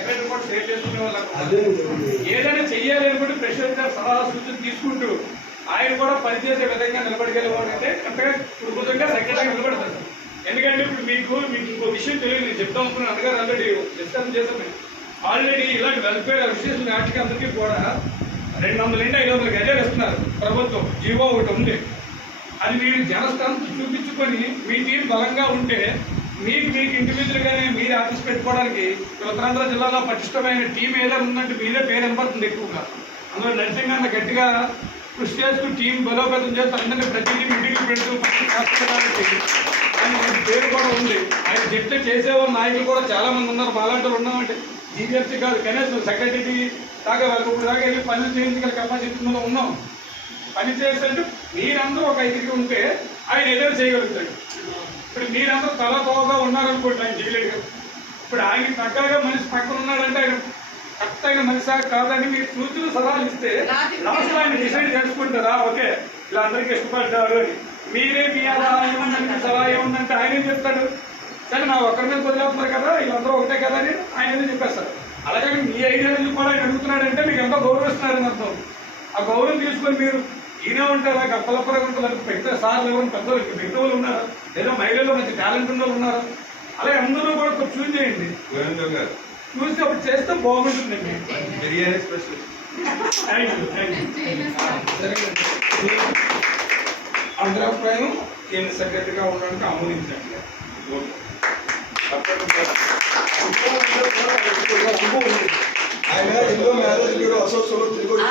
Secretary కూడా share చేసుకునే వాళ్ళు ఏదైనా చెయ్యాలి అనుకుంటే ప్రెసిడెంట్ గారు సలహా సూచన తీసుకుంటూ ఆయన కూడా పనిచేసే విధంగా నిలబడగలిగేవాడు అంటే అంతగా కృతజ్ఞంగా సెక్రటరీ నిలబడతారు. ఎందుకంటే ఇప్పుడు మీకు ఇంకో విషయం తెలియదు, నేను చెప్తాం అనుకున్నాను. అందుగారు ఆల్రెడీ డిస్కషన్ చేసాం. ఆల్రెడీ ఇలాంటి వెల్ఫేర్ అసోసియేషన్ వాటికి అందరికీ కూడా 200 నుండి 500 గజాలు ఇస్తున్నారు ప్రభుత్వం. జీవో ఒకటి ఉంది, అది మీరు జనస్థానం చూపించుకొని మీ టీం బలంగా ఉంటే మీకు ఇండివిజువల్గానే మీరు ఆఫీస్ పెట్టుకోవడానికి ఉత్తరాంధ్ర జిల్లాలో పటిష్టమైన టీం ఏదైనా ఉందంటే మీరే పేరు వినపడుతుంది ఎక్కువగా. అందులో నర్సింగ్ అన్న గట్టిగా కృషి చేస్తూ టీం బలోపేతం చేస్తూ అందరినీ ప్రతిదీ మీటింగ్లు పెడుతూ ఆయన పేరు కూడా ఉంది. ఆయన చెప్తే చేసేవాళ్ళు నాయకులు కూడా చాలా మంది ఉన్నారు. మాలాంటి ఉన్నామంటే జీబీఎఫ్సీ కాదు, కనీసం సెక్రటరీ దాకా వాళ్ళకి ఇప్పుడు దాకా వెళ్ళి పనులు చేయించగల కెపాసిటీలో ఉన్నాం. పని చేస్తుంటే మీరందరూ ఒక ఐదుగురు ఉంటే ఆయన ఏదైనా చేయగలుగుతాడు. ఇప్పుడు మీరందరూ తలతోగా ఉన్నారనుకోండి, ఆయన చేయలేడు. ఇప్పుడు ఆయన తగ్గగా మనిషి పక్కన ఉన్నాడంటే ఆయన కరెక్ట్ అయిన మనిషి కాదని మీరు సూచన సలహాలు ఇస్తే లాస్ట్ ఆయన డిసైడ్ చేసుకుంటారా ఓకే ఇలా అందరికీ ఇష్టపడ్డారు అని. మీరే మీ అలా ఏముందంటే సలహా ఏముందంటే ఆయన ఏం చెప్తాడు, సరే నా ఒక్కరి మీద వదిలేస్తున్నారు కదా వీళ్ళందరూ ఒకటే కదా అని ఆయన ఏదో చెప్పేస్తారు. అలాగే మీ ఐడియాలజీ కూడా ఆయన అడుగుతున్నాడంటే మీకు ఎంతో గౌరవిస్తున్నారని అర్థం. ఆ గౌరవం తీసుకొని మీరు ఈయనే ఉంటారా గప్పలపరంగా ఉంటారు, పెద్ద సార్లు ఎవరు పెద్దలు పెద్దవాళ్ళు ఉన్నారు, లేదా మహిళలు మంచి టాలెంట్ ఉన్న వాళ్ళు ఉన్నారు. అలాగే అందరూ కూడా కొంచెం చూస్ చేయండి, చూసి అప్పుడు చేస్తే బాగుంటుందండి. బిర్యానీ స్పెషల్. అందరి అభిప్రాయం కేంద్ర సెక్రటరీగా ఉండడానికి ఆమోదించండి. ఆయన ఎన్నో మ్యారేజ్ అసోసియేషన్